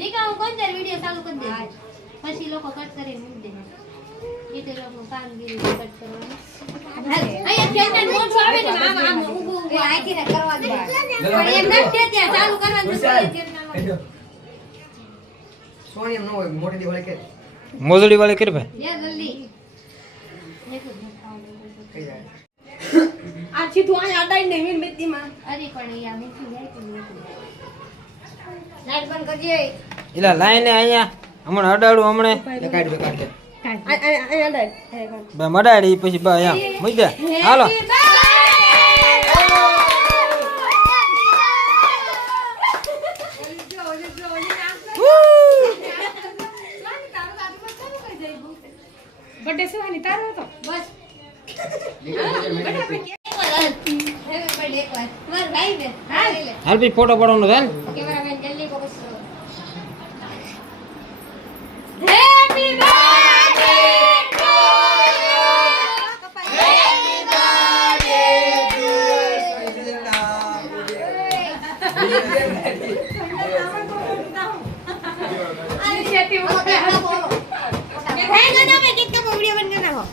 નિકા હું કોણ તાર વિડિયો ચાલુ કરી દે પછી લોકો કટ કરીને મૂક દે. એ તો લોકો કામગીરી કટ કરવાની. અહીંયા ખેતર મોટું આવે ને આમ આમ ઊભું ઊભું આખી ને કરવા દે પણ એમ નથી ત્યાં ચાલુ કરવાનું તો સોની એમ ન હોય મોટી દિવાળી કે મોજડી વાળી કરી ભાઈ. લે જલ્દી. આ સીધું અહીંયા અડાઈને મીણબત્તીમાં. અરે પણ અહીંયા મૂકી જાય તો મૂકી લાઈટ બંધ કરજે એલા લાઈને અહીંયા. હમણાં અડાડું હમણે. એ કાઢ દે કાઢ. બે મડાડી પછી બા અહીંયા. મૂકી દે. હાલો. બર્થડે તારો હતો? બસ. હાલ પછી ફોટો પડવાનો ને? યુ